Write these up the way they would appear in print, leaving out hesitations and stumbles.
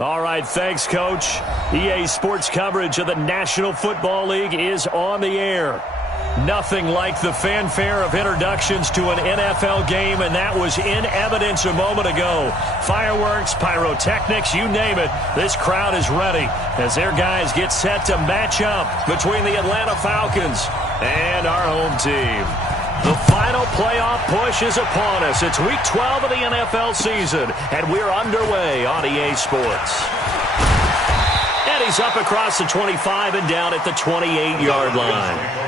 All right, thanks, Coach. EA Sports coverage of the National Football League is on the air. Nothing like the fanfare of introductions to an NFL game, and that was in evidence a moment ago. Fireworks, pyrotechnics, you name it, this crowd is ready as their guys get set to match up between the Atlanta Falcons and our home team. The final playoff push is upon us. It's Week 12 of the NFL season, and we're underway on EA Sports. And he's up across the 25 and down at the 28-yard line.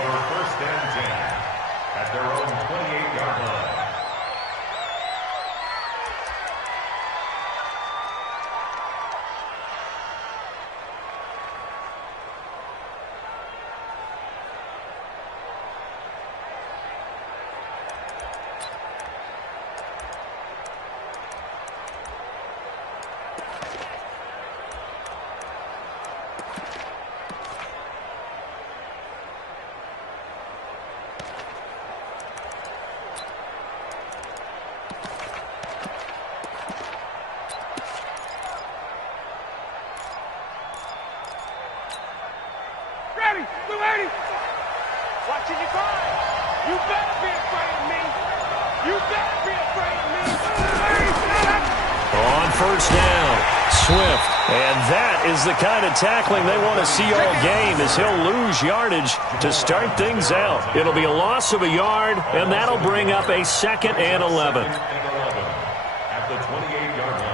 Watching you cry. You better be afraid of me. You better be afraid of me. On first down, Swift. And that is the kind of tackling they want to see all game, as he'll lose yardage to start things out. It'll be a loss of a yard, and that'll bring up a 2nd and 11. At the 28-yard line.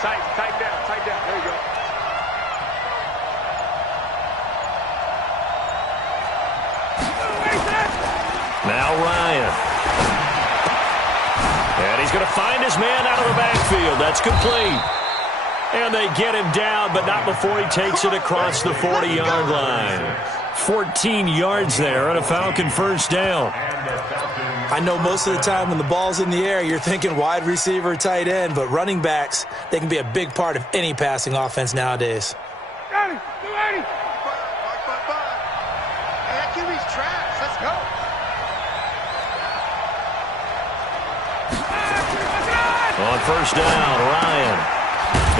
Tight down. There you go. Now Ryan. And he's going to find his man out of the backfield. That's complete. And they get him down, but not before he takes it across the 40-yard line. 14 yards there and a Falcon first down. I know most of the time when the ball's in the air, you're thinking wide receiver, tight end, but running backs, they can be a big part of any passing offense nowadays. That QB's trash. Let's go. On first down, Ryan.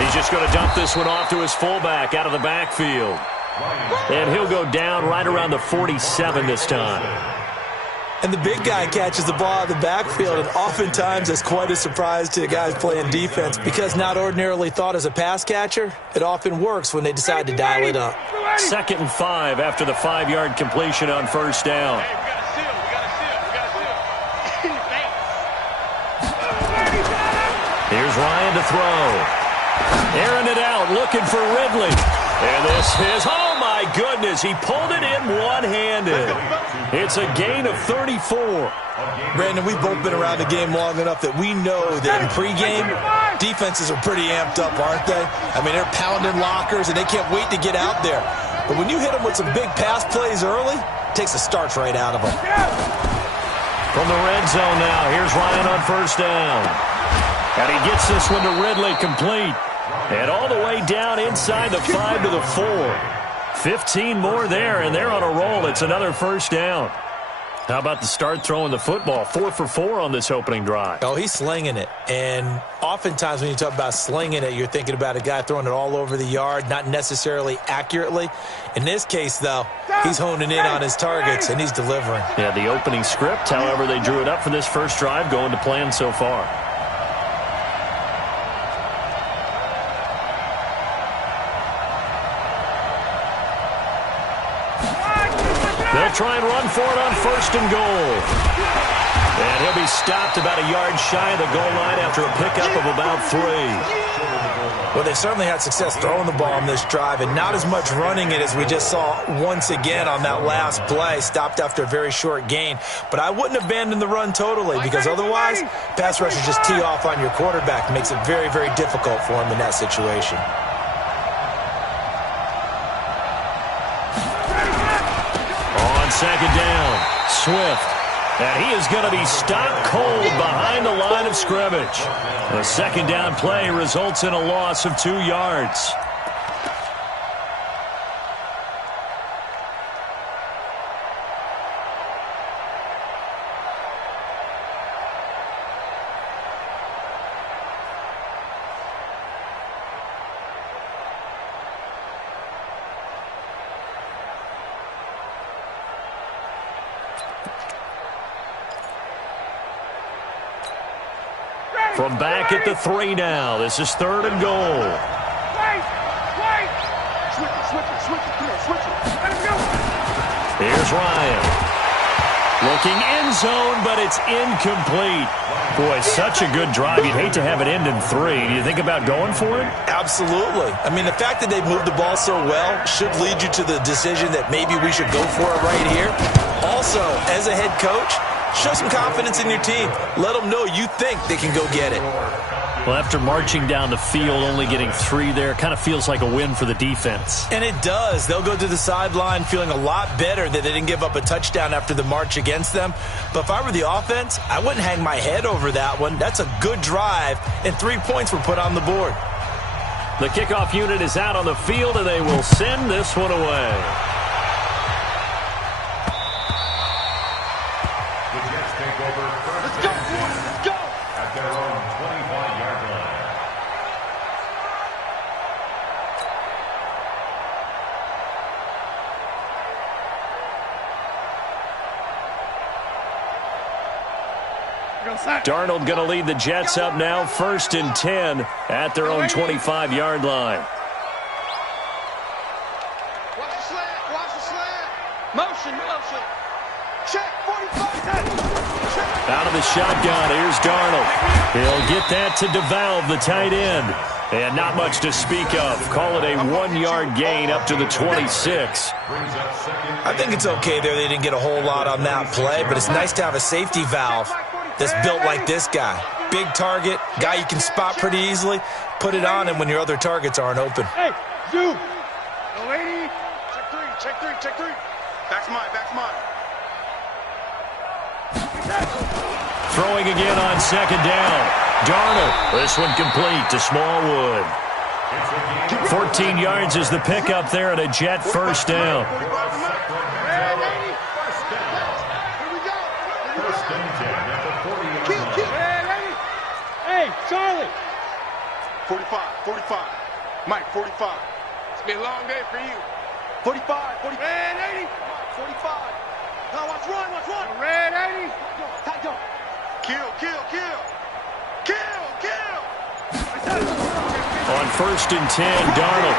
He's just going to dump this one off to his fullback out of the backfield. And he'll go down right around the 47 this time. And the big guy catches the ball out of the backfield, and oftentimes that's quite a surprise to the guys playing defense because not ordinarily thought as a pass catcher, it often works when they decide to dial it up. 2nd and 5 after the 5-yard completion on first down. Here's Ryan to throw. Airing it out, looking for Ridley. And this is, oh my goodness, he pulled it in one-handed. It's a gain of 34. Brandon, we've both been around the game long enough that we know that in pregame, defenses are pretty amped up, aren't they? I mean, they're pounding lockers, and they can't wait to get out there. But when you hit them with some big pass plays early, it takes the starch right out of them. From the red zone now, here's Ryan on first down. And he gets this one to Ridley, complete. And all the way down inside the 5 to the 4. 15 more there, and they're on a roll. It's another first down. How about the start throwing the football? 4 for 4 on this opening drive. Oh, he's slinging it. And oftentimes when you talk about slinging it, you're thinking about a guy throwing it all over the yard, not necessarily accurately. In this case, though, he's honing in on his targets, and he's delivering. Yeah, the opening script, however, they drew it up for this first drive, going to plan so far. They'll try and run for it on first and goal. And he'll be stopped about a yard shy of the goal line after a pickup of about 3. Well, they certainly had success throwing the ball on this drive, and not as much running it as we just saw once again on that last play. Stopped after a very short gain. But I wouldn't abandon the run totally, because otherwise, pass rushers just tee off on your quarterback. It makes it very, very difficult for him in that situation. On second down, Swift. And he is going to be stopped cold behind the line of scrimmage. The second down play results in a loss of 2 yards. From back at the 3 now. This is 3rd and goal. Wait! Switch it. Come on, switch it. Let him go. Here's Ryan. Looking end zone, but it's incomplete. Boy, such a good drive. You'd hate to have it end in 3. Do you think about going for it? Absolutely. I mean, the fact that they moved the ball so well should lead you to the decision that maybe we should go for it right here. Also, as a head coach, show some confidence in your team. Let them know you think they can go get it. Well, after marching down the field, only getting 3 there, kind of feels like a win for the defense. And it does. They'll go to the sideline feeling a lot better that they didn't give up a touchdown after the march against them. But if I were the offense, I wouldn't hang my head over that one. That's a good drive, and 3 points were put on the board. The kickoff unit is out on the field, and they will send this one away. Darnold going to lead the Jets up now, 1st and 10 at their own 25-yard line. Watch the slant. Motion. Check, 45. Out of the shotgun, here's Darnold. He'll get that to DeValve, the tight end. And not much to speak of. Call it a 1-yard gain up to the 26. I think it's okay there. They didn't get a whole lot on that play, but it's nice to have a safety valve that's built like this guy. Big target, guy you can spot pretty easily. Put it on him when your other targets aren't open. Hey, zoom. No, lady. Check three. Back's mine. Throwing again on 2nd down. Darnold. This one complete to Smallwood. 14 yards is the pickup there and a Jet 1st down. Hey, Charlie. 45. Mike, 45. It's been a long day for you. 45. Red 80. 45. Now watch run. Red 80. Tight jump. Kill. On 1st and 10, Darnold.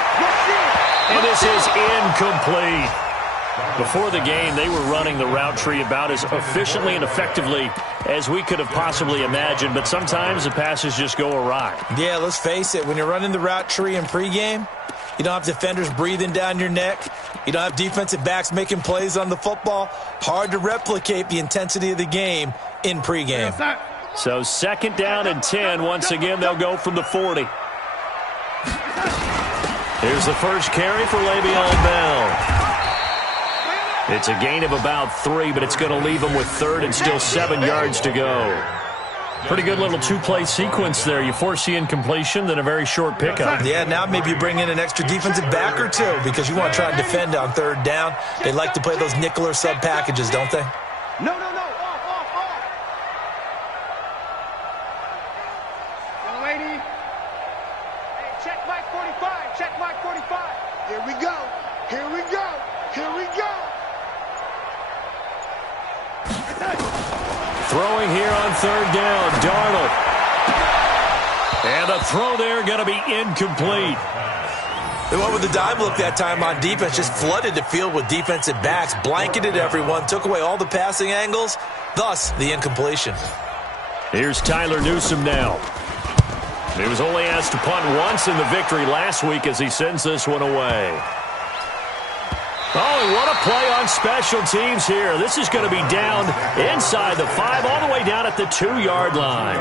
And this is incomplete. Before the game, they were running the route tree about as efficiently and effectively as we could have possibly imagined, but sometimes the passes just go awry. Yeah, let's face it. When you're running the route tree in pregame, you don't have defenders breathing down your neck. You don't have defensive backs making plays on the football. Hard to replicate the intensity of the game in pregame. So 2nd down and 10. Once again, they'll go from the 40. Here's the first carry for Le'Veon Bell. It's a gain of about 3, but it's going to leave them with 3rd and still 7 yards to go. Pretty good little 2-play sequence there. You force the incompletion, then a very short pickup. Yeah, now maybe you bring in an extra defensive back or 2 because you want to try and defend on 3rd down. They like to play those nickel or sub packages, don't they? No. Off. Young lady. Hey, check Mike 45. Here we go. Throwing here on 3rd down, Darnold. And the throw there going to be incomplete. They went with the dime look that time on defense, just flooded the field with defensive backs, blanketed everyone, took away all the passing angles, thus the incompletion. Here's Tyler Newsome now. He was only asked to punt once in the victory last week as he sends this one away. Oh, and what a play on special teams here. This is going to be down inside the 5, all the way down at the 2-yard line.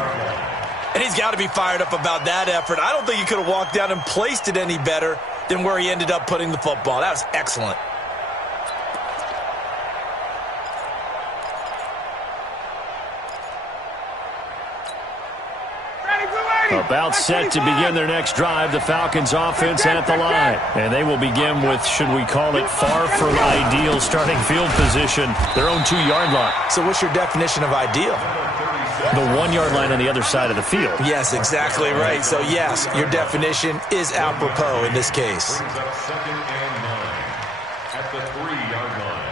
And he's got to be fired up about that effort. I don't think he could have walked down and placed it any better than where he ended up putting the football. That was excellent. About set to begin their next drive, the Falcons offense at the line. And they will begin with, should we call it, far from ideal starting field position, their own 2-yard line. So what's your definition of ideal? The 1-yard line on the other side of the field. Yes, exactly right. So, yes, your definition is apropos in this case. Brings up 2nd and 9 at the 3-yard line.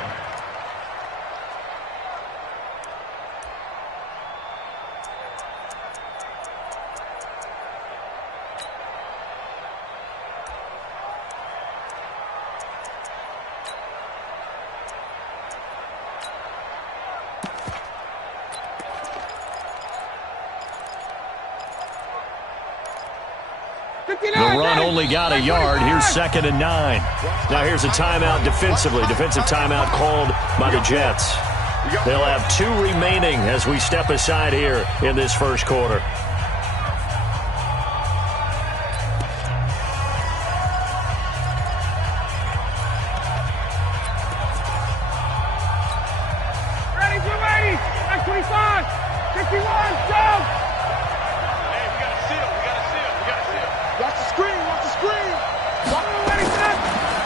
The run only got a yard. Here's 2nd and 9. Now here's a timeout defensively. Defensive timeout called by the Jets. They'll have 2 remaining as we step aside here in this first quarter. Ready, 280, 25, 51, go!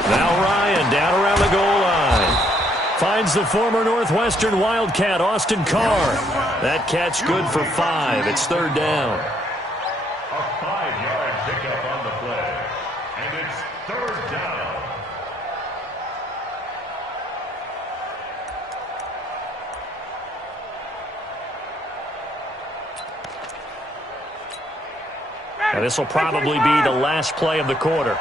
Now Ryan down around the goal line. Finds the former Northwestern Wildcat, Austin Carr. That catch good for 5. It's 3rd down. A 5-yard pickup on the play. And it's 3rd down. Now this will probably be the last play of the quarter.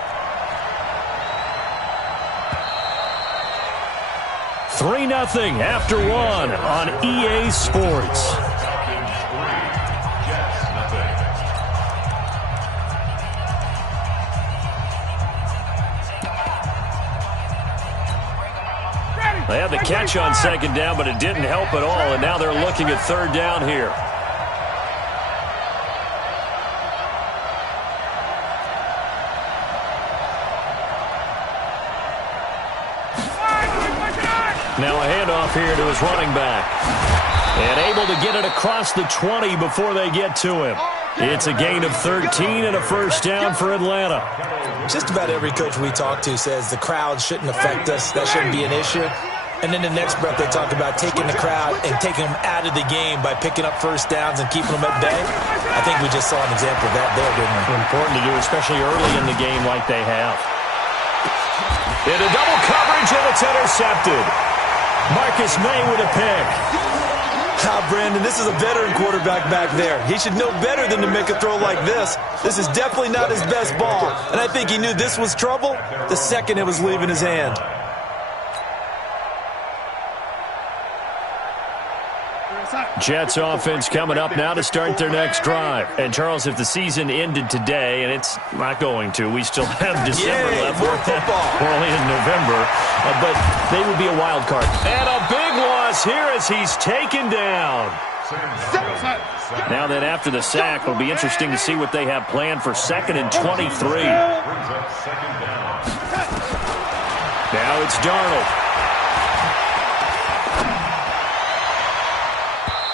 3-0 after 1 on EA Sports. They had the catch on 2nd down, but it didn't help at all, and now they're looking at 3rd down here. Now a handoff here to his running back. And able to get it across the 20 before they get to him. It's a gain of 13 and a 1st down for Atlanta. Just about every coach we talk to says the crowd shouldn't affect us. That shouldn't be an issue. And then the next breath they talk about taking the crowd and taking them out of the game by picking up 1st downs and keeping them at bay. I think we just saw an example of that there, didn't we? Important to do, especially early in the game like they have. Into double coverage, and it's intercepted. Marcus May with a pick. Brandon, this is a veteran quarterback back there. He should know better than to make a throw like this. This is definitely not his best ball. And I think he knew this was trouble the second it was leaving his hand. Jets offense coming up now to start their next drive. And, Charles, if the season ended today, and it's not going to, we still have December left. More football. We're only in November, but they would be a wild card. And a big loss here as he's taken down. Now then, after the sack, it'll be interesting to see what they have planned for 2nd and 23. Now it's Darnold.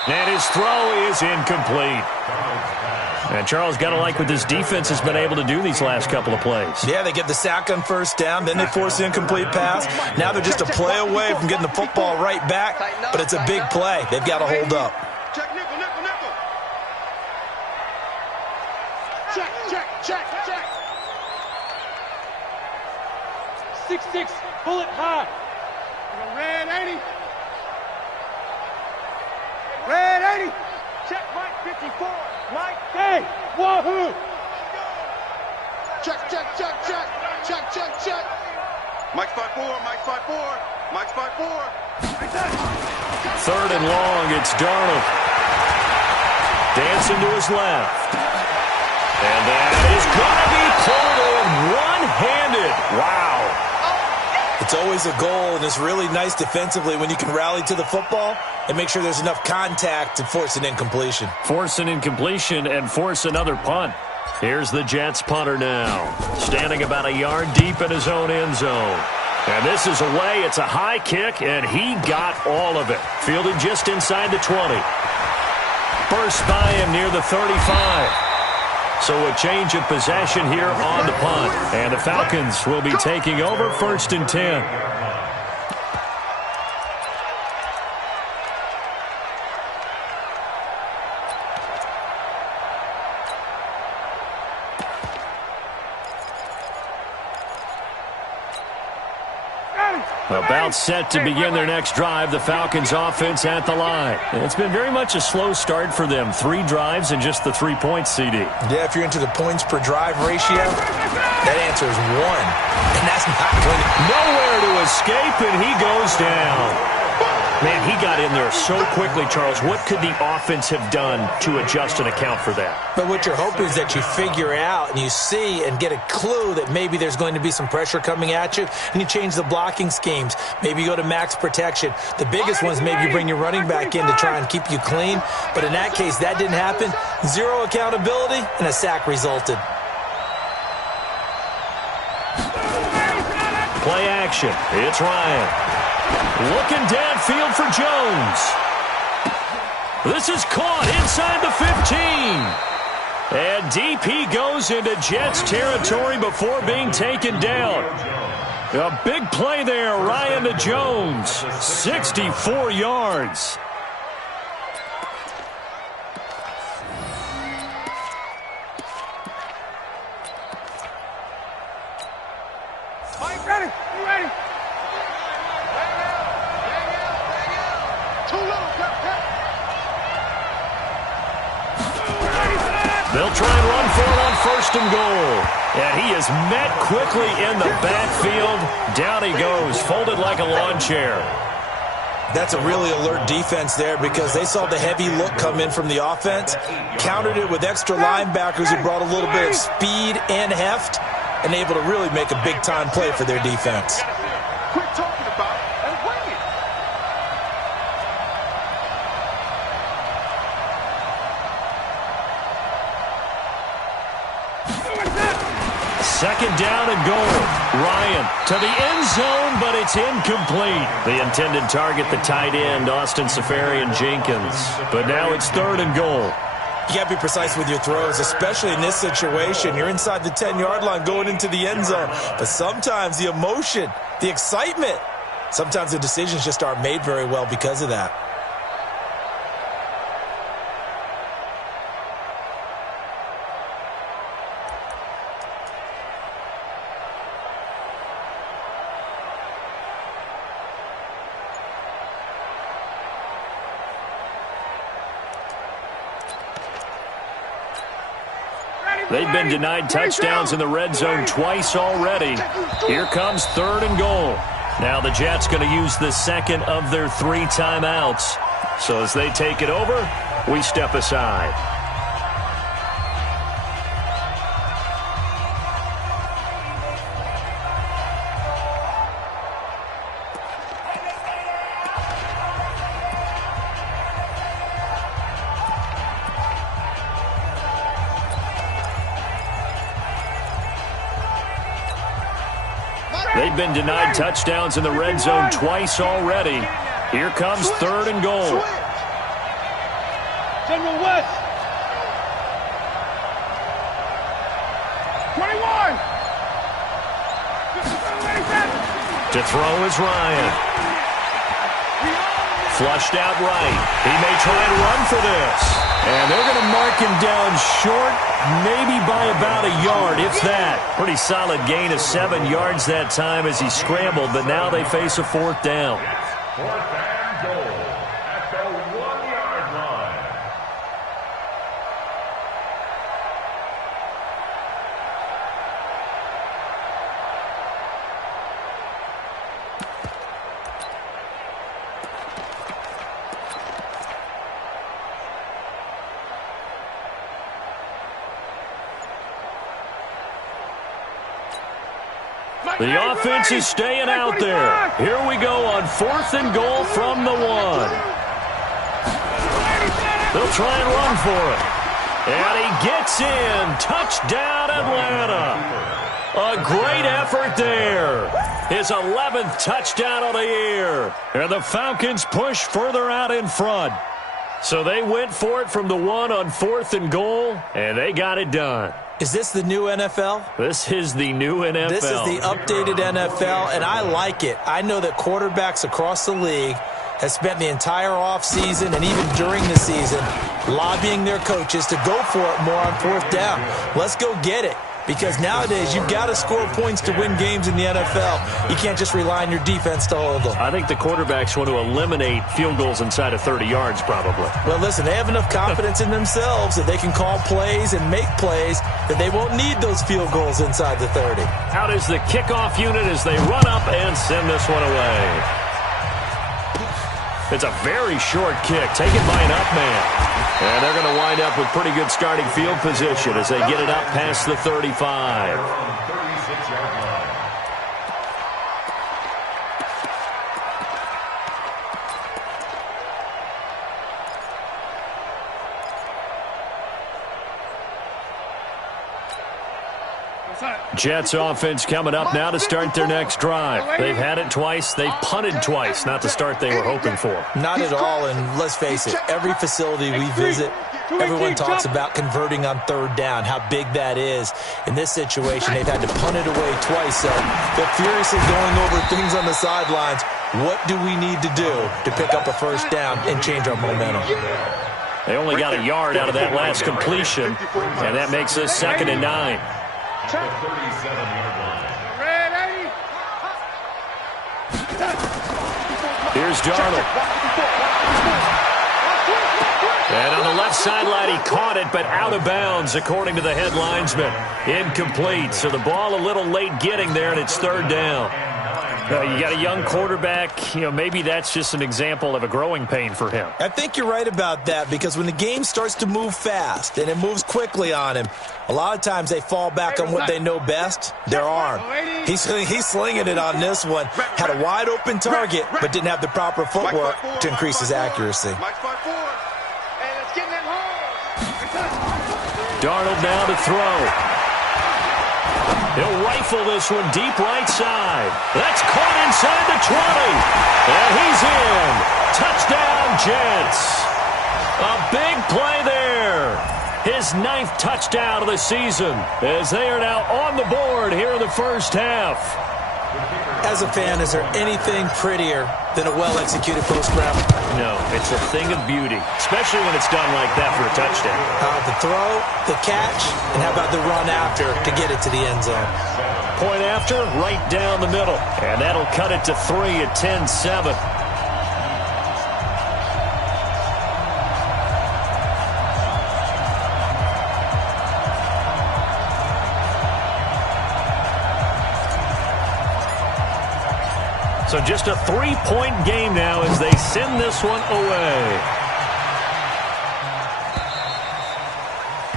And his throw is incomplete. And Charles, got to like what this defense has been able to do these last couple of plays. Yeah, they get the sack on 1st down, then they force the incomplete pass. Now they're just a play away from getting the football right back, but it's a big play. They've got to hold up. Check, nickel, nickel, nickel. Check, check, check, check. 6-6, bullet high. Red 80. Red 80. Check Mike 54. Mike K. Wahoo. Check, check, check, check. Check, check, check. Mike 54. Mike 54. Mike 54. 3rd and long. It's Darnold. Dancing to his left. And that is going to be pulled in one-handed. Wow. It's always a goal, and it's really nice defensively when you can rally to the football and make sure there's enough contact to force an incompletion. Force an incompletion and force another punt. Here's the Jets punter now, standing about a yard deep in his own end zone. And this is away. It's a high kick, and he got all of it. Fielded just inside the 20. Burst by him near the 35. So a change of possession here on the punt. And the Falcons will be taking over 1st and 10. About set to begin their next drive, the Falcons offense at the line. And it's been very much a slow start for them. 3 drives and just the 3 points, CD. Yeah, if you're into the points per drive ratio, that answer is 1. And that's not going to... Nowhere to escape, and he goes down. Man, he got in there so quickly, Charles. What could the offense have done to adjust and account for that? But what you're hoping is that you figure out and you see and get a clue that maybe there's going to be some pressure coming at you, and you change the blocking schemes. Maybe you go to max protection. The biggest one is maybe you bring your running back in to try and keep you clean. But in that case, that didn't happen. 0 accountability, and a sack resulted. Play action. It's Ryan. Looking downfield for Jones. This is caught inside the 15. And deep he goes into Jets territory before being taken down. A big play there, Ryan to Jones. 64 yards. Mike, ready? You ready? They'll try and run for it on 1st and goal. And he is met quickly in the backfield. Down he goes, folded like a lawn chair. That's a really alert defense there because they saw the heavy look come in from the offense, countered it with extra linebackers who brought a little bit of speed and heft, and able to really make a big-time play for their defense. Quit talking about it and wing it. Second down and goal. Ryan to the end zone, but it's incomplete. The intended target, the tight end, Austin Safarian-Jenkins. But now it's 3rd and goal. You got to be precise with your throws, especially in this situation. You're inside the 10-yard line going into the end zone. But sometimes the emotion, the excitement, sometimes the decisions just aren't made very well because of that. They've been denied touchdowns in the red zone twice already. Here comes 3rd and goal. Now the Jets going to use the second of their 3 timeouts. So as they take it over, we step aside. They've been denied touchdowns in the red zone twice already. Here comes 3rd and goal. General West. 21. To throw is Ryan. Flushed out right. He may try and run for this. And they're going to mark him down short, maybe by about a yard, if that. Pretty solid gain of 7 yards that time as he scrambled, but now they face a 4th down. 4th and goal at the 1-yard line. The offense is staying out there. Here we go on 4th and goal from the 1. They'll try and run for it. And he gets in. Touchdown, Atlanta. A great effort there. His 11th touchdown of the year. And the Falcons push further out in front. So they went for it from the 1 on 4th and goal, and they got it done. Is this the new NFL? This is the new NFL. This is the updated NFL, and I like it. I know that quarterbacks across the league have spent the entire offseason and even during the season lobbying their coaches to go for it more on 4th down. Let's go get it. Because nowadays, you've got to score points to win games in the NFL. You can't just rely on your defense to hold them. I think the quarterbacks want to eliminate field goals inside of 30 yards, probably. Well, listen, they have enough confidence in themselves that they can call plays and make plays that they won't need those field goals inside the 30. Out is the kickoff unit as they run up and send this one away. It's a very short kick, taken by an up man. And they're going to wind up with pretty good starting field position as they get it up past the 35. Jets offense coming up now to start their next drive. They've had it twice. They've punted twice. Not the start they were hoping for. Not at all, and let's face it, every facility we visit, everyone talks about converting on 3rd down, how big that is. In this situation, they've had to punt it away twice, so they're furiously going over things on the sidelines. What do we need to do to pick up a 1st down and change our momentum? They only got a yard out of that last completion, and that makes us 2nd and 9. At the 37-yard line. Here's Darnold. And on the left sideline, he caught it, but out of bounds, according to the head linesman. Incomplete. So the ball a little late getting there, and it's 3rd down. You got a young quarterback. Maybe that's just an example of a growing pain for him. I think you're right about that, because when the game starts to move fast and it moves quickly on him, a lot of times they fall back on what they know best, their arm. He's slinging it on this one. Had a wide open target, but didn't have the proper footwork to increase his accuracy. Darnold now to throw. He'll rifle this one deep right side. That's caught inside the 20. And he's in. Touchdown, Jets. A big play there. His 9th touchdown of the season as they are now on the board here in the first half. As a fan, is there anything prettier than a well-executed post grab? No, it's a thing of beauty, especially when it's done like that for a touchdown. The throw, the catch, and how about the run after to get it to the end zone? Point after, right down the middle. And that'll cut it to 3 at 10-7. So just a 3-point game now as they send this one away.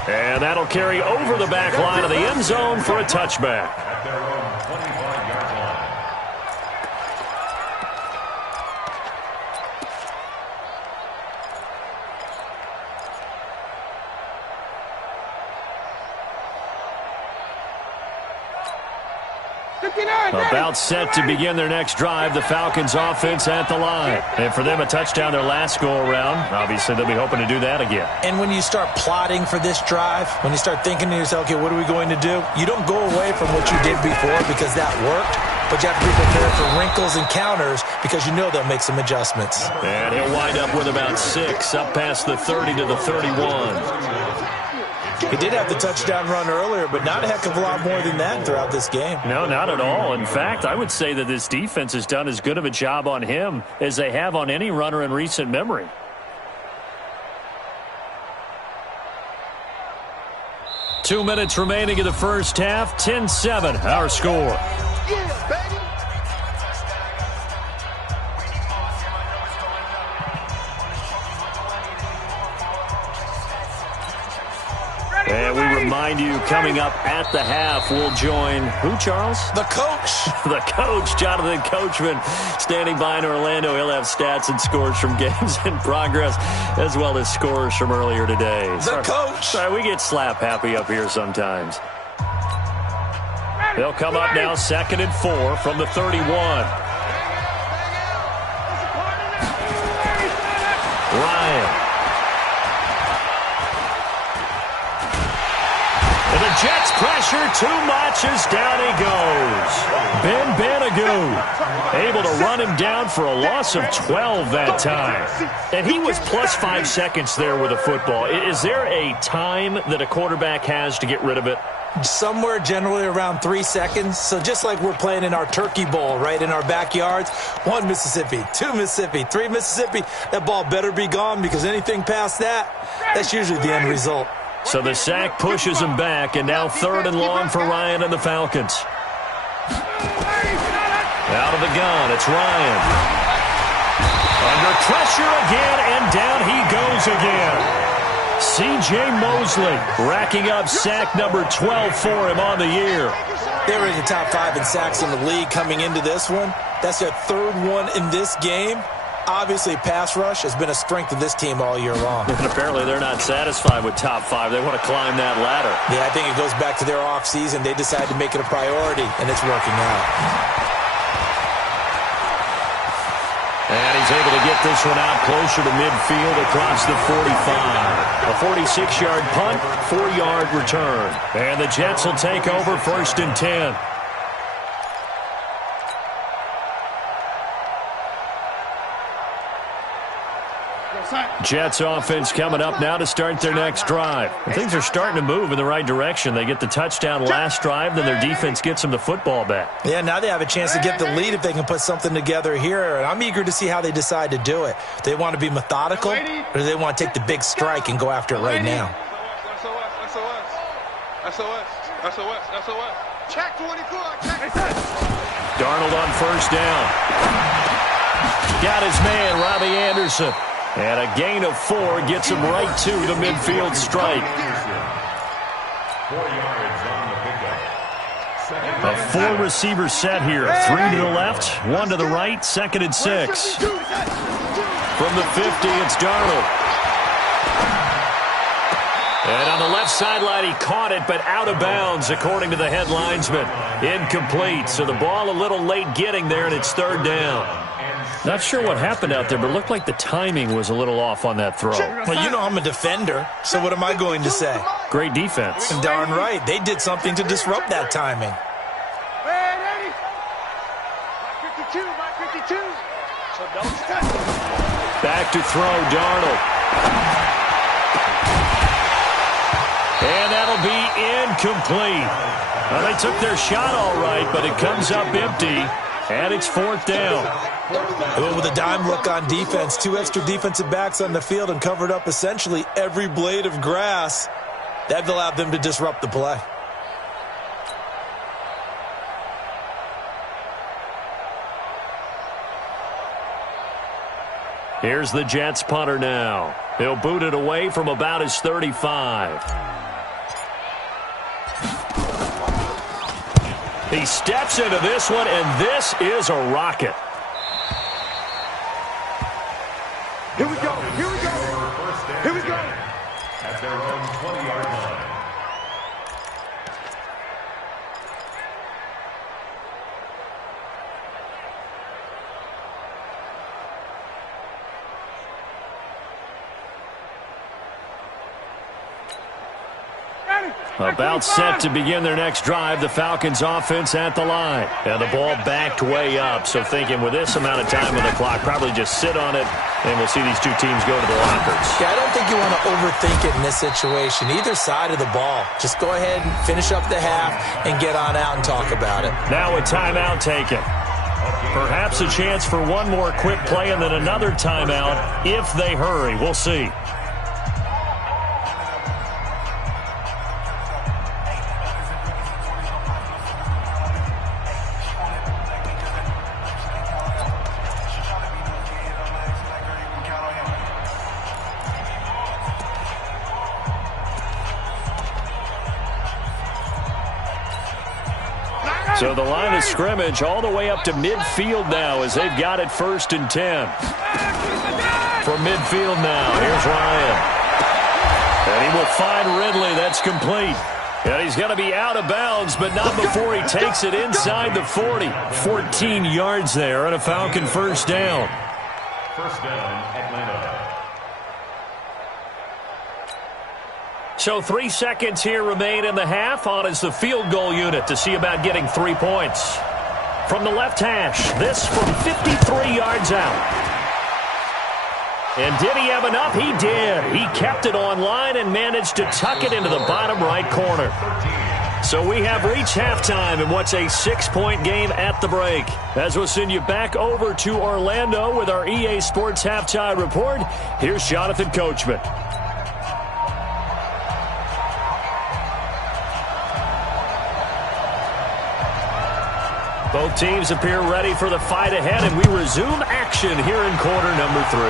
And that'll carry over the back line of the end zone for a touchback. At their own 25-yard line. About set to begin their next drive, the Falcons offense at the line. And for them, a touchdown their last go-around. Obviously, they'll be hoping to do that again. And when you start plotting for this drive, when you start thinking to yourself, okay, what are we going to do? You don't go away from what you did before because that worked, but you have to be prepared for wrinkles and counters because you know they'll make some adjustments. And he'll wind up with about 6, up past the 30 to the 31. He did have the touchdown run earlier, but not a heck of a lot more than that throughout this game. No, not at all. In fact, I would say that this defense has done as good of a job on him as they have on any runner in recent memory. Two minutes remaining in the first half. 10-7, our score. Yeah, baby. And we remind you, coming up at the half, we'll join who, Charles? The coach. The coach, Jonathan Coachman, standing by in Orlando. He'll have stats and scores from games in progress, as well as scores from earlier today. The coach. Sorry, we get slap happy up here sometimes. They'll come up now, 2nd and 4 from the 31. Ryan Jets pressure too much as down he goes. Ben Banagoo able to run him down for a loss of 12 that time. And he was plus 5 seconds there with a football. Is there a time that a quarterback has to get rid of it? Somewhere generally around 3 seconds. So just like we're playing in our turkey bowl, right, in our backyards, 1 Mississippi, 2 Mississippi, 3 Mississippi, that ball better be gone because anything past that, that's usually the end result. So the sack pushes him back, and now 3rd and long for Ryan and the Falcons. Out of the gun, it's Ryan. Under pressure again, and down he goes again. C.J. Mosley racking up sack number 12 for him on the year. They were in the top 5 in sacks in the league coming into this one. That's their 3rd one in this game. Obviously, pass rush has been a strength of this team all year long. And apparently they're not satisfied with top 5. They want to climb that ladder. Yeah, I think it goes back to their offseason. They decided to make it a priority, and it's working out. And he's able to get this one out closer to midfield across the 45. A 46-yard punt, 4-yard return. And the Jets will take over 1st and 10. Jets offense coming up now to start their next drive. And things are starting to move in the right direction. They get the touchdown last drive, then their defense gets them the football back. Yeah, now they have a chance to get the lead if they can put something together here. And I'm eager to see how they decide to do it. Do they want to be methodical, or do they want to take the big strike and go after it right now? Check 24. Darnold on 1st down. Got his man, Robbie Anderson. And a gain of 4 gets him right to the midfield strike. 4 yards on the pickup. A 4-receiver set here. 3 to the left, 1 to the right, 2nd and 6. From the 50, it's Darnold. And on the left sideline, he caught it, but out of bounds, according to the head linesman. Incomplete, so the ball a little late getting there, and it's 3rd down. Not sure what happened out there, but it looked like the timing was a little off on that throw. Well, you know I'm a defender, so what am I going to say? Great defense. And darn right, they did something to disrupt that timing. Back to throw, Darnold. And that'll be incomplete. Well, they took their shot all right, but it comes up empty, and it's 4th down. With a dime look on defense, 2 extra defensive backs on the field and covered up essentially every blade of grass. That allowed them to disrupt the play. Here's the Jets punter now. He'll boot it away from about his 35. He steps into this one, and this is a rocket. Here we go. Here we go. Here we go. At their own 20-yard line. About set to begin their next drive, the Falcons offense at the line. And the ball backed way up, so thinking with this amount of time on the clock, probably just sit on it, and we'll see these two teams go to the lockers. Yeah, I don't think you want to overthink it in this situation, either side of the ball. Just go ahead and finish up the half and get on out and talk about it. Now a timeout taken. Perhaps a chance for one more quick play and then another timeout if they hurry. We'll see. So the line of scrimmage all the way up to midfield now as they've got it 1st and 10. From midfield now, here's Ryan. And he will find Ridley. That's complete. And he's going to be out of bounds, but not before he takes it inside the 40. 14 yards there and a Falcon 1st down. 1st down, Atlanta. So 3 seconds here remain in the half. On is the field goal unit to see about getting 3 points. From the left hash, this from 53 yards out. And did he have enough? He did. He kept it on line and managed to tuck it into the bottom right corner. So we have reached halftime in what's a 6-point game at the break. As we'll send you back over to Orlando with our EA Sports Halftime Report, here's Jonathan Coachman. Both teams appear ready for the fight ahead, and we resume action here in quarter number 3.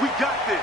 We got this.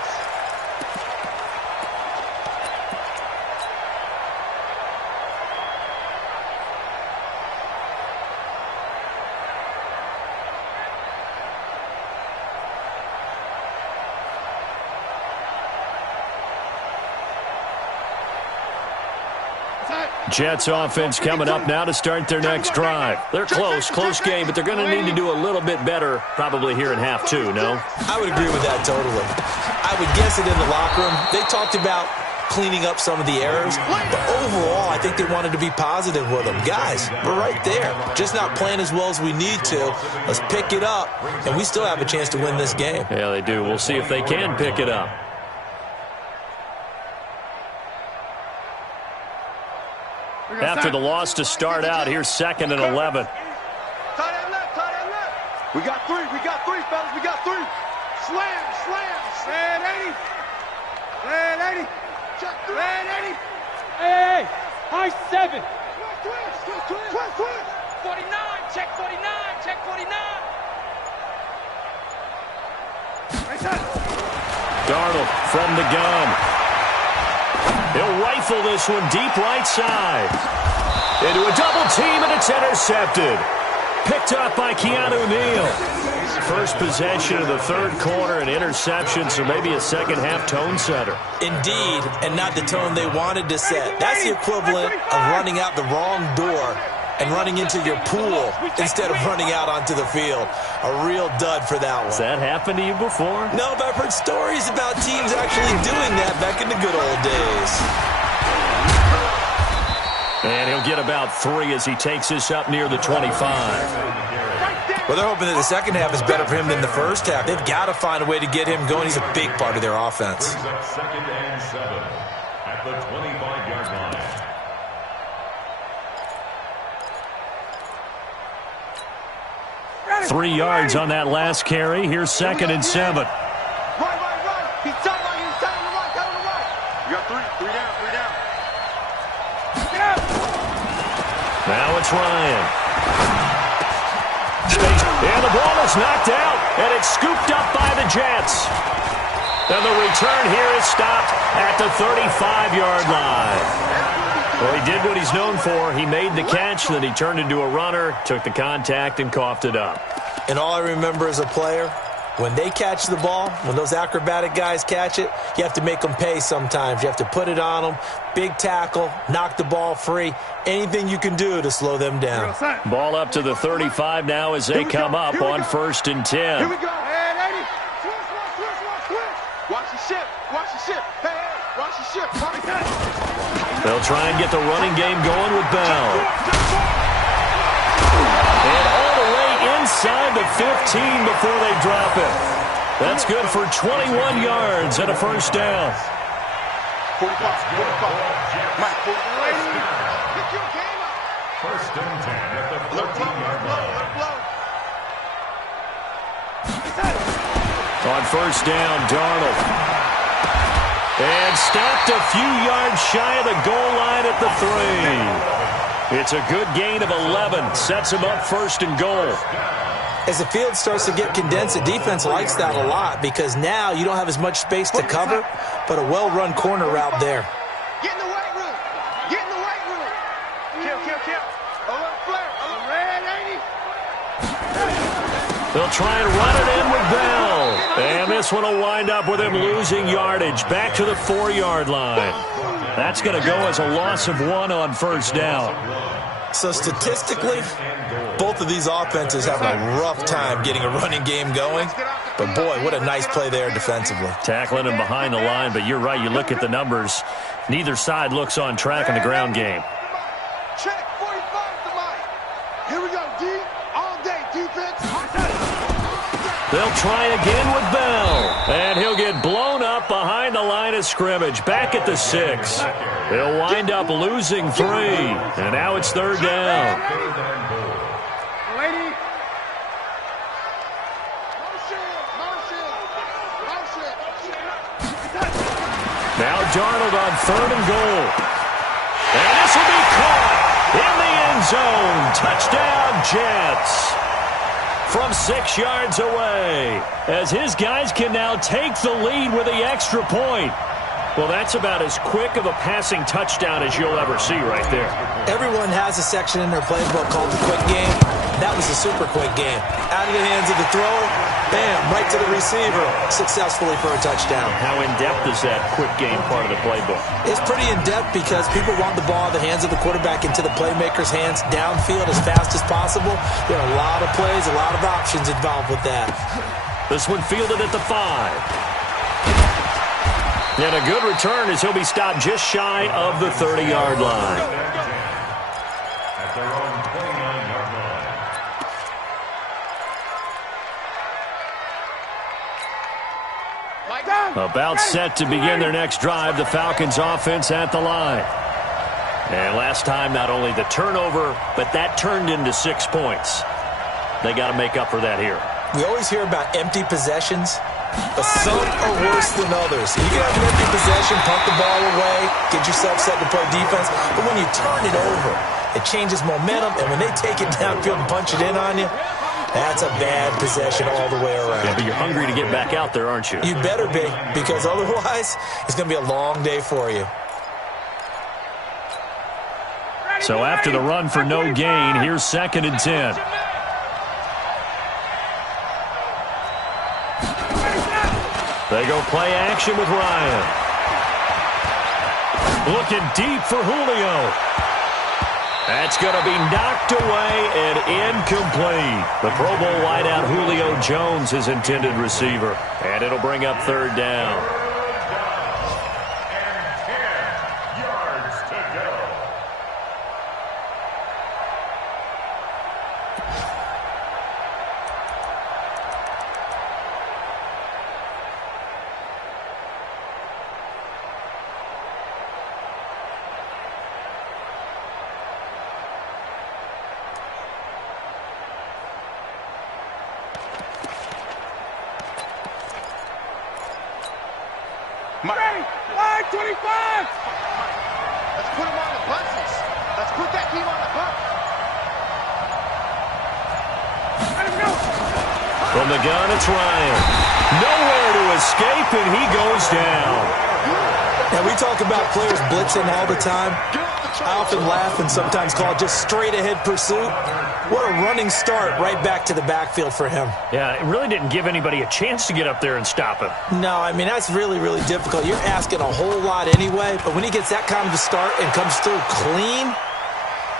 Jets offense coming up now to start their next drive. They're close game, but they're going to need to do a little bit better probably here in half 2, no? I would agree with that totally. I would guess it in the locker room. They talked about cleaning up some of the errors, but overall, I think they wanted to be positive with them. Guys, we're right there. Just not playing as well as we need to. Let's pick it up, and we still have a chance to win this game. Yeah, they do. We'll see if they can pick it up. After the loss to start out, here's 2nd and 11. Tight end left. We got 3, fellas, we got 3. Slam. Red 80. Check 3. Red 80. Hey, high 7. Twist. 49, check 49. Darnold from the gun. He'll rifle this one deep right side. Into a double team, and it's intercepted. Picked up by Keanu Neal. First possession of the 3rd quarter, an interception, so maybe a second-half tone setter. Indeed, and not the tone they wanted to set. That's the equivalent of running out the wrong door and running into your pool instead of running out onto the field. A real dud for that one. Has that happened to you before? No, but I've heard stories about teams actually doing that back in the good old days. And he'll get about 3 as he takes this up near the 25. Well, they're hoping that the second half is better for him than the first half. They've got to find a way to get him going. He's a big part of their offense. 2nd and 7 at the 25-yard line. Ready. 3 yards on that last carry. Here's 2nd and 7. Right. He's tight on the right. We got 3 down. Now it's Ryan. And the ball is knocked out, and it's scooped up by the Jets. And the return here is stopped at the 35-yard line. Well, he did what he's known for. He made the catch, then he turned into a runner, took the contact, and coughed it up. And all I remember as a player, when they catch the ball, when those acrobatic guys catch it, you have to make them pay sometimes. You have to put it on them, big tackle, knock the ball free, anything you can do to slow them down. Ball up to the 35 now as they come up on 1st and 10. Here we go. Hey, 80. Twist. Watch the ship. Hey, watch the ship. They'll try and get the running game going with Bell. And all the way inside the 15 before they drop it. That's good for 21 yards and a first down. 45. Mike, 45. First and 10 at the 14-yard line. On first down, Darnold. And stopped a few yards shy of the goal line at the 3. It's a good gain of 11. Sets him up 1st and goal. As the field starts to get condensed, the defense likes that a lot because now you don't have as much space to cover, but a well-run corner route there. Get in the weight room. Kill. Alert flare. Red 80. They'll try and run it in with Bell. And this one will wind up with him losing yardage back to the 4-yard line. That's going to go as a loss of 1 on first down. So statistically, both of these offenses have a rough time getting a running game going. But, boy, what a nice play there defensively. Tackling him behind the line, but you're right. You look at the numbers. Neither side looks on track in the ground game. Check 45 to Mike. Here we go, D. All day defense. They'll try again with Bell. And he'll get blown up behind the line of scrimmage. Back at the 6. They'll wind up losing 3. And now it's 3rd down. Lady. Now Darnold on 3rd and goal. And this will be caught in the end zone. Touchdown, Jets. From 6 yards away, as his guys can now take the lead with the extra point. Well, that's about as quick of a passing touchdown as you'll ever see right there. Everyone has a section in their playbook called the quick game. That was a super quick game. Out of the hands of the thrower, bam, right to the receiver, successfully for a touchdown. How in-depth is that quick game part of the playbook? It's pretty in-depth because people want the ball in the hands of the quarterback into the playmaker's hands downfield as fast as possible. There are a lot of plays, a lot of options involved with that. This one fielded at the 5. And a good return as he'll be stopped just shy of the 30-yard line. At their own 29-yard line. About set to begin their next drive, the Falcons offense at the line. And last time, not only the turnover, but that turned into 6 points. They got to make up for that here. We always hear about empty possessions, but some are worse than others. You can have an empty possession, punt the ball away, get yourself set to play defense, but when you turn it over, it changes momentum, and when they take it downfield and punch it in on you, that's a bad possession all the way around. Yeah, but you're hungry to get back out there, aren't you? You better be, because otherwise, it's going to be a long day for you. So after the run for no gain, here's 2nd and 10. They go play action with Ryan. Looking deep for Julio. That's going to be knocked away and incomplete. The Pro Bowl wideout Julio Jones, his intended receiver. And it'll bring up 3rd down. And 10 yards to go. Line 25! Let's put him on the buses. Let's put that team on the bus. Let him go. From the gun, it's Ryan. Nowhere to escape, and he goes down. Now, we talk about players blitzing all the time. I often laugh and sometimes call it just straight-ahead pursuit. What a running start right back to the backfield for him. Yeah, it really didn't give anybody a chance to get up there and stop him. No, I mean, that's really, really difficult. You're asking a whole lot anyway, but when he gets that kind of a start and comes through clean,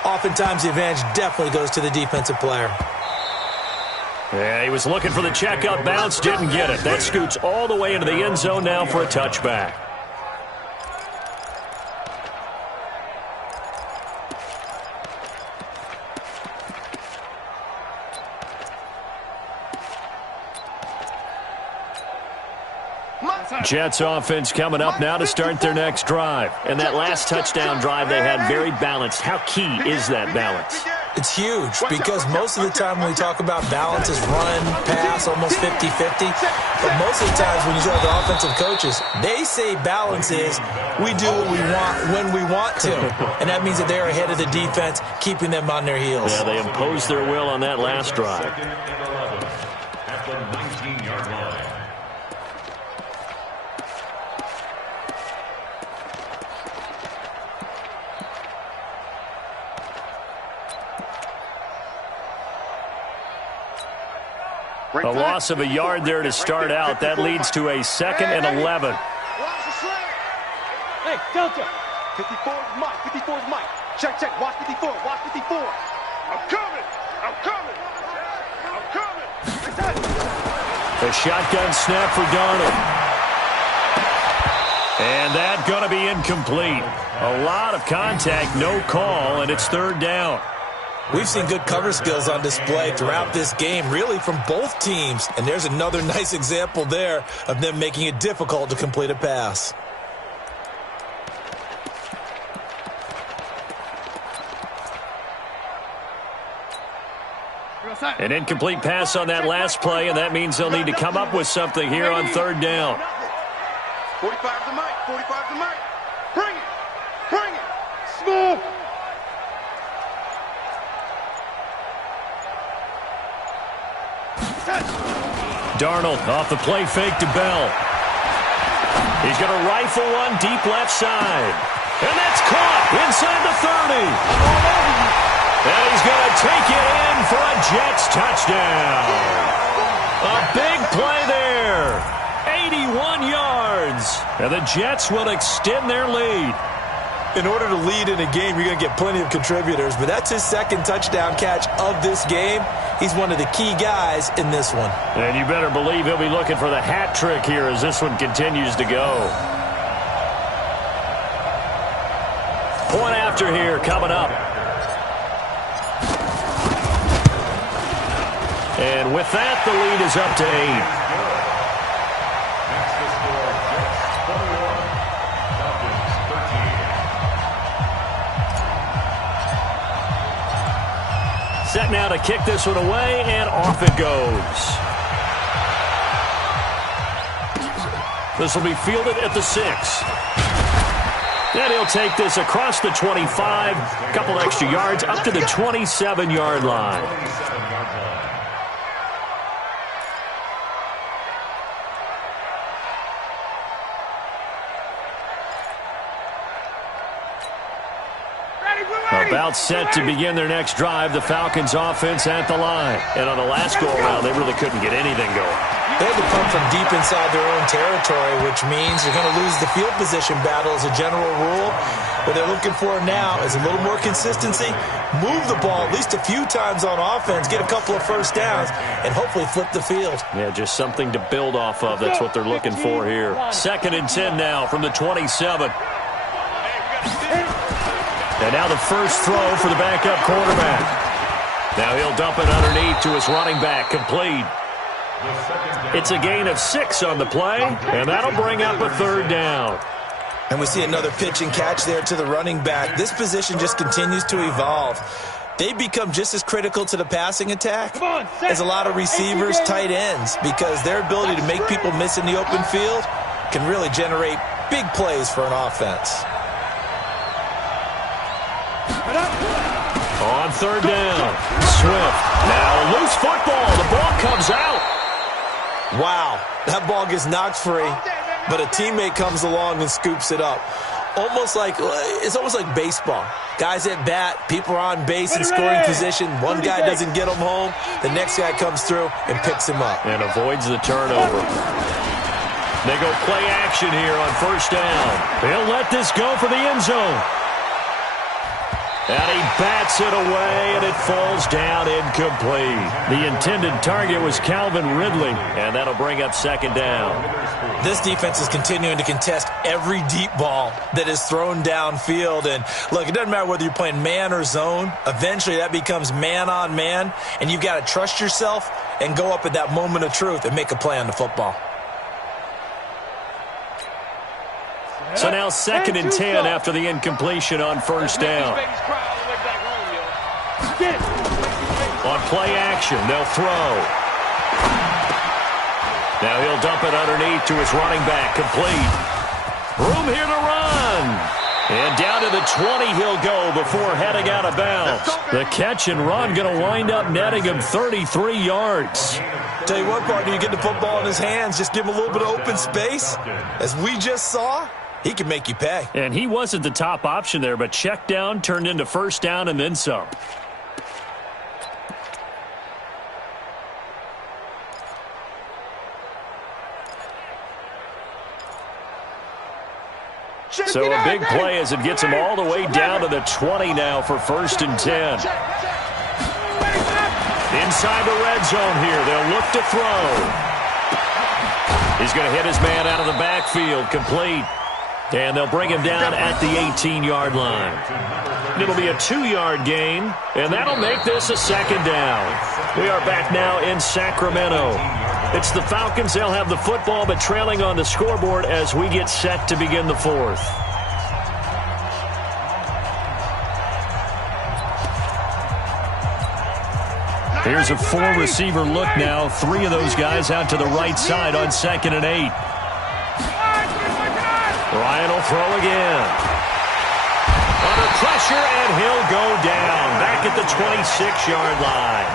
oftentimes the advantage definitely goes to the defensive player. Yeah, he was looking for the check-up bounce, didn't get it. That scoots all the way into the end zone now for a touchback. Jets offense coming up now to start their next drive. And that last touchdown drive they had very balanced. How key is that balance? It's huge because most of the time when we talk about balance is run, pass, almost 50-50. But most of the times when you talk to offensive coaches, they say balance is we do what we want when we want to. And that means that they're ahead of the defense, keeping them on their heels. Yeah, they imposed their will on that last drive. At the 19-yard line. A loss of a yard there to start out. That leads to a 2nd and 11. Hey, Delta. 54 is Mike. 54 is Mike. Check, check. Watch 54. Watch 54. I'm coming. I'm coming. I'm coming. A shotgun snap for Darnold. And that's going to be incomplete. A lot of contact, no call, and it's third down. We've seen good cover skills on display throughout this game, really from both teams. And there's another nice example there of them making it difficult to complete a pass. An incomplete pass on that last play, and that means they'll need to come up with something here on third down. 45 to Mike, 45 to Mike. Bring it, bring it. Smooth. Darnold off the play fake to Bell. He's going to rifle one deep left side. And that's caught inside the 30. And he's going to take it in for a Jets touchdown. A big play there. 81 yards. And the Jets will extend their lead. In order to lead in a game, you're going to get plenty of contributors, but that's his second touchdown catch of this game. He's one of the key guys in this one. And you better believe he'll be looking for the hat trick here as this one continues to go. Point after here coming up. And with that, the lead is up to 8. Set now to kick this one away, and off it goes. This will be fielded at the 6. And he'll take this across the 25, a couple extra yards, up to the 27-yard line. About set to begin their next drive, the Falcons offense at the line. And on the last go-around, they really couldn't get anything going. They had to come from deep inside their own territory, which means you're going to lose the field position battle as a general rule. What they're looking for now is a little more consistency, move the ball at least a few times on offense, get a couple of first downs, and hopefully flip the field. Yeah, just something to build off of. That's what they're looking for here. 2nd and 10 now from the 27. And now the first throw for the backup quarterback. Now he'll dump it underneath to his running back, complete. It's a gain of 6 on the play, and that'll bring up a third down. And we see another pitch and catch there to the running back. This position just continues to evolve. They become just as critical to the passing attack as a lot of receivers, tight ends, because their ability to make people miss in the open field can really generate big plays for an offense. On third down, Swift. Now loose football. The ball comes out. Wow, that ball gets knocked free, but a teammate comes along and scoops it up. It's almost like baseball. Guys at bat, people are on base in scoring position. One guy doesn't get him home. The next guy comes through and picks him up. And avoids the turnover. They go play action here on first down. They'll let this go for the end zone. And he bats it away, and it falls down incomplete. The intended target was Calvin Ridley, and that'll bring up 2nd down. This defense is continuing to contest every deep ball that is thrown downfield. And, look, it doesn't matter whether you're playing man or zone. Eventually, that becomes man-on-man, and you've got to trust yourself and go up at that moment of truth and make a play on the football. So now 2nd and 10 after the incompletion on first down. On play action, they'll throw. Now he'll dump it underneath to his running back, complete. Room here to run. And down to the 20 he'll go before heading out of bounds. The catch and run going to wind up netting him 33 yards. Tell you what, partner, you get the football in his hands, just give him a little bit of open space. As we just saw, he can make you pay. And he wasn't the top option there, but check down turned into first down and then some. So a big play as it gets him all the way down to the 20 now for 1st and 10. Inside the red zone here, they'll look to throw. He's going to hit his man out of the backfield, complete. And they'll bring him down at the 18-yard line. It'll be a 2-yard gain, and that'll make this a second down. We are back now in Sacramento. It's the Falcons. They'll have the football, but trailing on the scoreboard as we get set to begin the fourth. Here's a 4-receiver look now. 3 of those guys out to the right side on 2nd and 8. Ryan will throw again. Under pressure, and he'll go down. Back at the 26-yard line.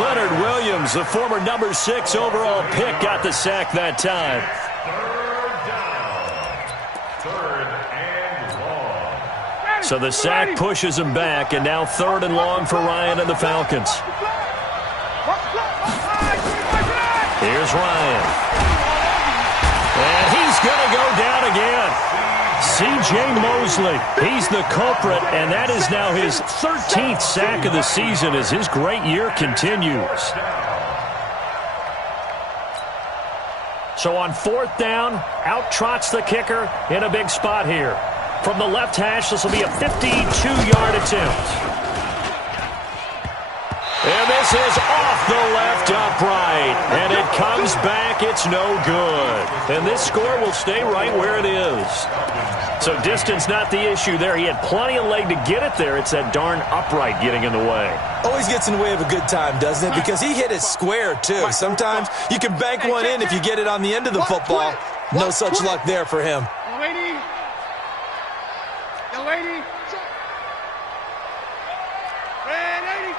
Leonard Williams, the former number 6 overall pick, got the sack that time. Third and long. So the sack pushes him back, and now 3rd and long for Ryan and the Falcons. Here's Ryan. And he's going to go down again. C.J. Mosley, he's the culprit, and that is now his 13th sack of the season as his great year continues. So on 4th down, out trots the kicker in a big spot here. From the left hash, this will be a 52-yard attempt. And this is off the left upright. And it comes back. It's no good. And this score will stay right where it is. So distance not the issue there. He had plenty of leg to get it there. It's that darn upright getting in the way. Always gets in the way of a good time, doesn't it? Because he hit it square, too. Sometimes you can bank one in if you get it on the end of the football. No such luck there for him. Young lady. Red 80.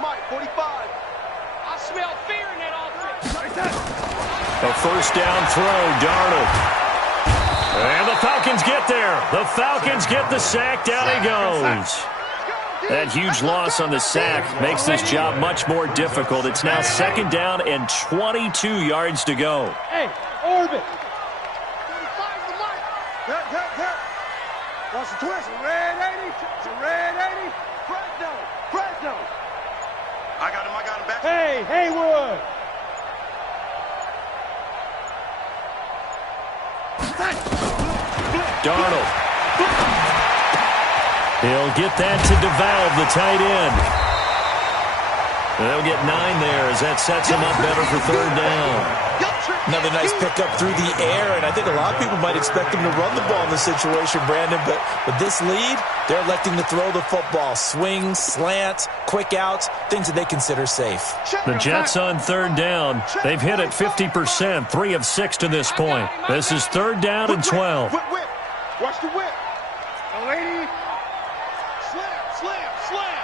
Mike, 45. I smell fear in that offense. A first down throw, Darnold. And the Falcons get there. The Falcons get the sack. Down he goes. That huge loss on the sack makes this job much more difficult. It's now 2nd down and 22 yards to go. Hey, orbit. Watch the twist. Red 80. It's a red 80. Fresno. I got him back. Hey, Haywood. Darnold. He'll get that to DeValve, the tight end. They'll get 9 there as that sets him up better for 3rd down. Another nice pickup through the air, and I think a lot of people might expect him to run the ball in this situation, Brandon, but with this lead, they're electing to throw the football. Swings, slants, quick outs, things that they consider safe. The Jets on 3rd down. They've hit it 50%, 3 of 6 to this point. This is 3rd down and 12. Whip. Watch the whip. Lady. Slam.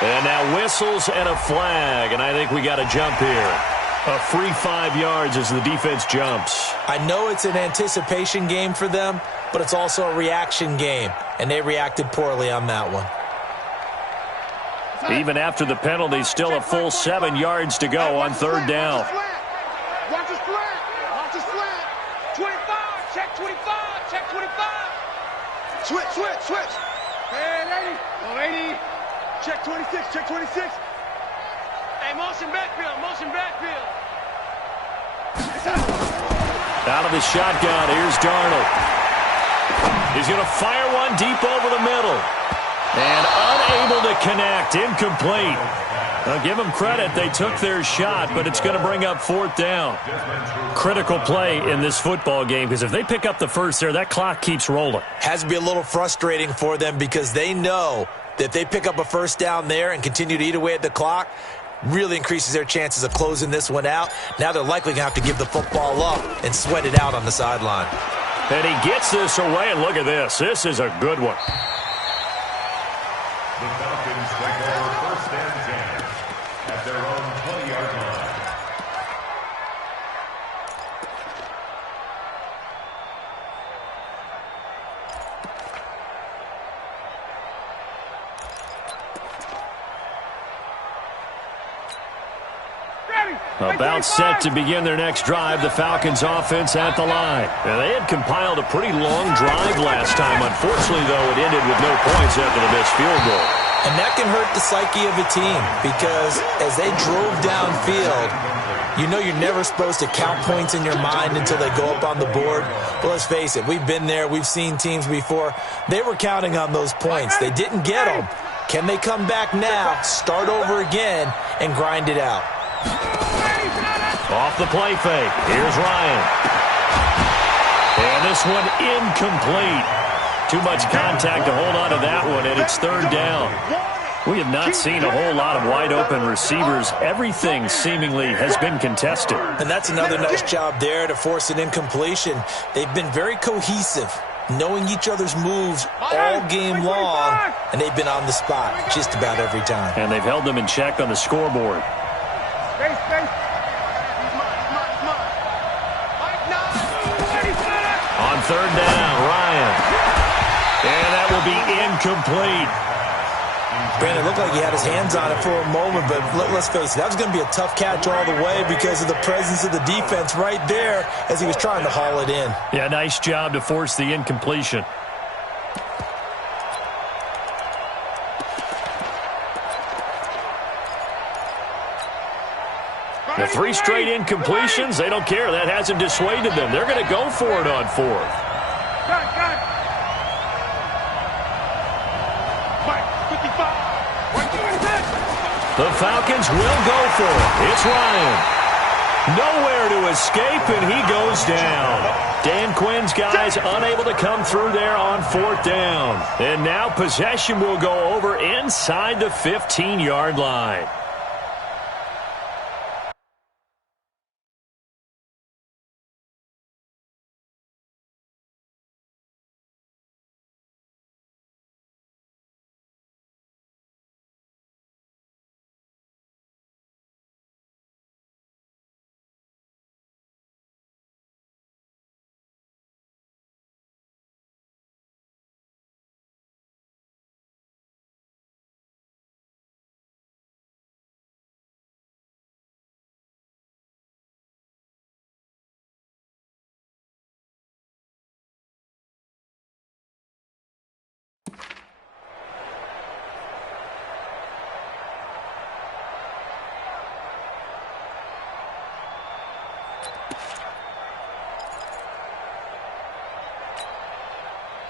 And now whistles and a flag, and I think we got a jump here. A free 5 yards as the defense jumps. I know it's an anticipation game for them, but it's also a reaction game, and they reacted poorly on that one. Even after the penalty, still a full 7 yards to go on 3rd down. Watch his flat. 25, check 25, check 25. Switch. Hey, lady. Check 26. Hey, motion backfield. Out of the shotgun, here's Darnold. He's going to fire one deep over the middle. And unable to connect, incomplete. I'll give them credit, they took their shot, but it's going to bring up 4th down. Critical play in this football game, because if they pick up the first there, that clock keeps rolling. Has to be a little frustrating for them because they know that if they pick up a first down there and continue to eat away at the clock, really increases their chances of closing this one out. Now they're likely going to have to give the football up and sweat it out on the sideline. And he gets this away, and look at this. This is a good one. The Falcons take over 1st and 10 at their own 20-yard line. About set to begin their next drive, the Falcons offense at the line. Now, they had compiled a pretty long drive last time. Unfortunately, though, it ended with no points after the missed field goal. And that can hurt the psyche of a team because as they drove downfield, you know you're never supposed to count points in your mind until they go up on the board. But let's face it, we've been there. We've seen teams before. They were counting on those points. They didn't get them. Can they come back now, start over again, and grind it out? Off the play fake. Here's Ryan. And this one incomplete. Too much contact to hold on to that one, and it's third down. We have not seen a whole lot of wide-open receivers. Everything seemingly has been contested. And that's another nice job there to force an incompletion. They've been very cohesive, knowing each other's moves all game long, and they've been on the spot just about every time. And they've held them in check on the scoreboard. On third down, Ryan. And that will be incomplete. Brandon, it looked like he had his hands on it for a moment, but let's face it, that was going to be a tough catch all the way because of the presence of the defense right there as he was trying to haul it in. Yeah, nice job to force the incompletion. The 3 straight incompletions, they don't care. That hasn't dissuaded them. They're going to go for it on fourth. The Falcons will go for it. It's Ryan. Nowhere to escape, and he goes down. Dan Quinn's guys unable to come through there on fourth down. And now possession will go over inside the 15-yard line.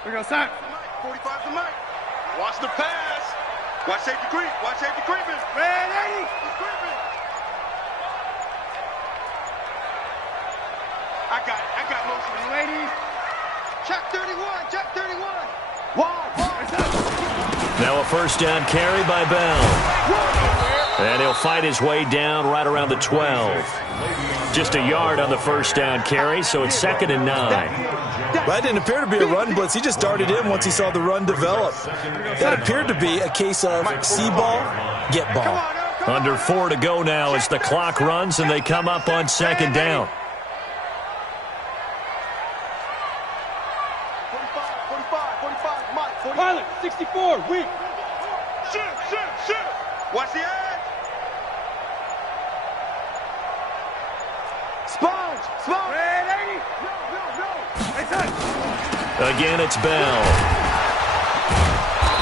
We go sack. 45 to Mike. Watch the pass. Watch safety creep. Watch safety creeping. Red 80. He's creeping. I got it. I got motion. Ladies. Check 31. Check 31. Now a first down carry by Bell. And he'll fight his way down right around the 12. Just a yard on the first down carry, so it's 2nd and 9. That didn't appear to be a run blitz. He just darted in once he saw the run develop. That appeared to be a case of see ball, get ball. Under 4 to go now as the clock runs and they come up on 2nd down. 45, Pilot, 64, weak. Shoot. Watch the edge. Sponge. Red 80. Again, it's Bell.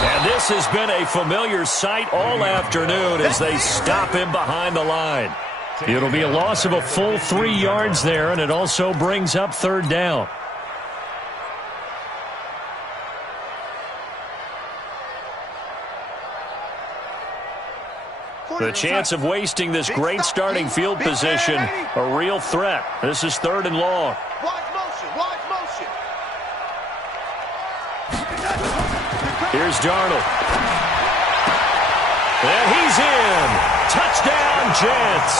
And this has been a familiar sight all afternoon as they stop him behind the line. It'll be a loss of a full 3 yards there, and it also brings up 3rd down. The chance of wasting this great starting field position, a real threat. This is 3rd and long. Wide motion. Here's Darnold. And he's in. Touchdown, Jets.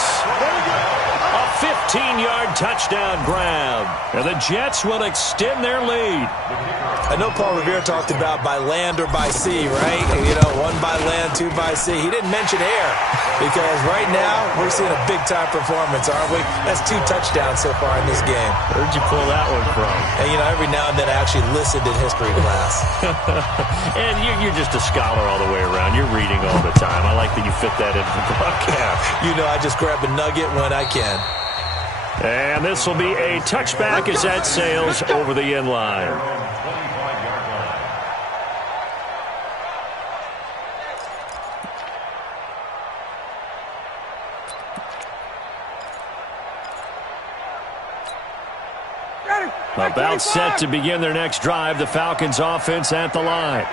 A 15-yard touchdown grab. And the Jets will extend their lead. I know Paul Revere talked about by land or by sea, right? You know, 1 by land, 2 by sea. He didn't mention air because right now we're seeing a big-time performance, aren't we? That's 2 touchdowns so far in this game. Where'd you pull that one from? And, you know, every now and then I actually listened in history class. And you're just a scholar all the way around. You're reading all the time. I like that you fit that into the broadcast. You know, I just grab a nugget when I can. And this will be a touchback as that sails over the end line. About set to begin their next drive. The Falcons offense at the line.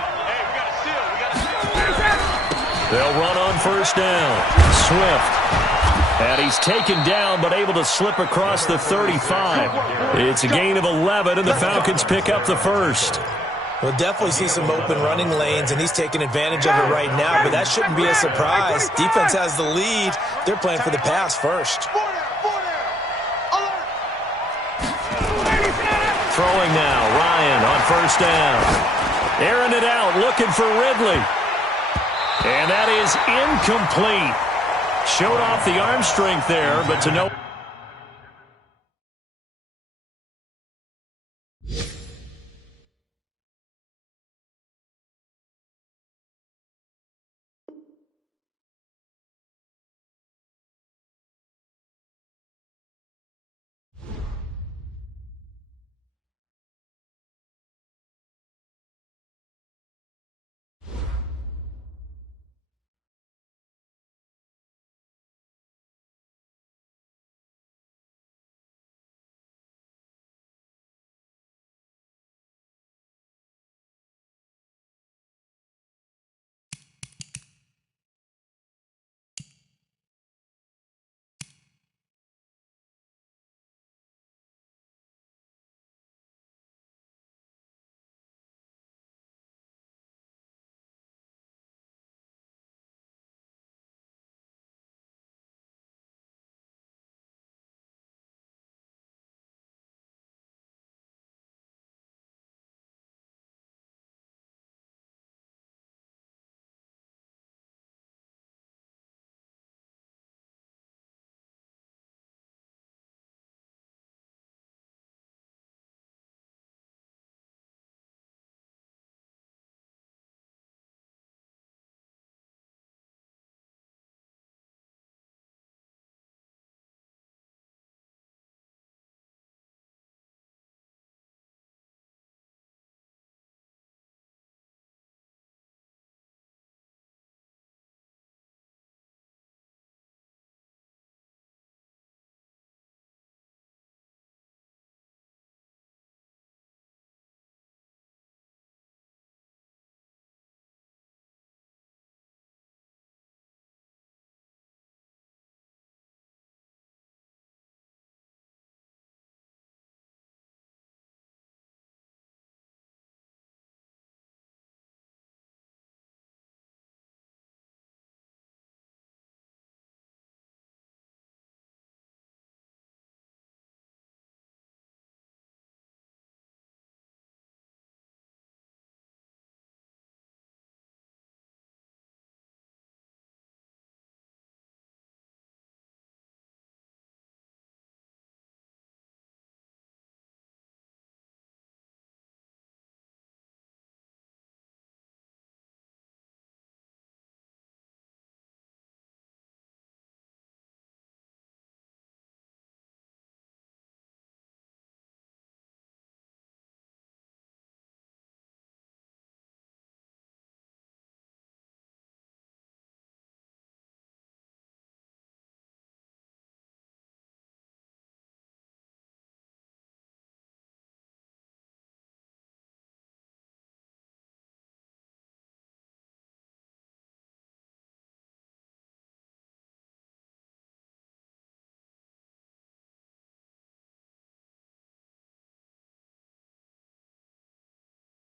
They'll run on first down. Swift. And he's taken down but able to slip across the 35. It's a gain of 11, and the Falcons pick up the first. We'll definitely see some open running lanes, and he's taking advantage of it right now, but that shouldn't be a surprise. Defense has the lead. They're playing for the pass first. Throwing now, Ryan on first down. Airing it out, looking for Ridley. And that is incomplete. Showed off the arm strength there, but to no...